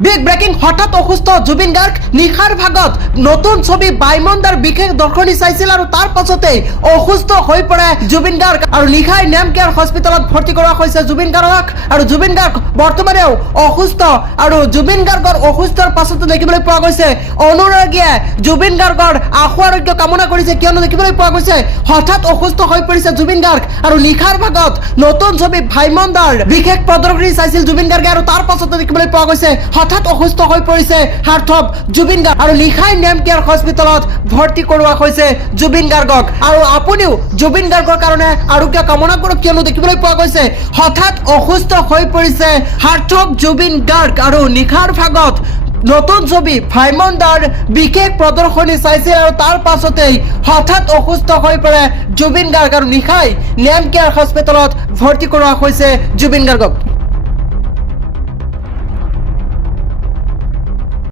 Big breaking হঠাৎ অসুস্থ জুবিন গাৰ্গ নিশাৰ ভাগত নতুন ছবি বাইমন্দাৰ বিশেষ দৰ্শনী চাইছিল আৰু তাৰ পাছতে অসুস্থ হৈ পৰে জুবিন গাৰ্গ আৰু নিশাই নেম কেয়াৰ হস্পিটেলত ভৰ্তি কৰা হৈছে জুবিন গাৰ্গক আৰু জুবিন গাৰ্গ বৰ্তমানেও অসুস্থ আৰু জুবিন গাৰ্গৰ অসুস্থৰ পাছতে দেখিবলৈ পোৱা গৈছে অনুৰাগীয়ে জুবিন গাৰ্গৰ আশু আৰোগ্য কামনা কৰিছে কিয়নো দেখিবলৈ পোৱা গৈছে হঠাৎ অসুস্থ হৈ পৰিছে জুবিন গাৰ্গ আৰু নিশাৰ ভাগত নতুন ছবি বাইমন্দাৰ বিশেষ প্ৰদৰ্শনী চাইছিল জুবিন গাৰ্গে আৰু তাৰ পাছতে দেখিবলৈ পোৱা গৈছে হঠাৎ অসুস্থ হৈ পৰিছে হাৰ্থব জুবিন গাৰ্গ আৰু নিশাই নেম কেয়াৰ হস্পিটেলত ভৰ্তি কৰোৱা হৈছে জুবিন গাৰ্গক আৰু আপুনিও জুবিন গাৰ্গৰ কাৰণে আৰোগ্য কামনা কৰক কিয়নো দেখিবলৈ পোৱা গৈছে হঠাৎ অসুস্থ হৈ পৰিছে হাৰ্থব জুবিন গাৰ্গ আৰু নিশাৰ ভাগত নতুন ছবি বাইমন্দাৰ বিশেষ প্ৰদৰ্শনী চাইছিল আৰু তাৰ পাছতেই হঠাৎ অসুস্থ হৈ পৰে জুবিন গাৰ্গ আৰু নিশাই নেম কেয়াৰ হস্পিটেলত ভৰ্তি কৰোৱা হৈছে জুবিন গাৰ্গক।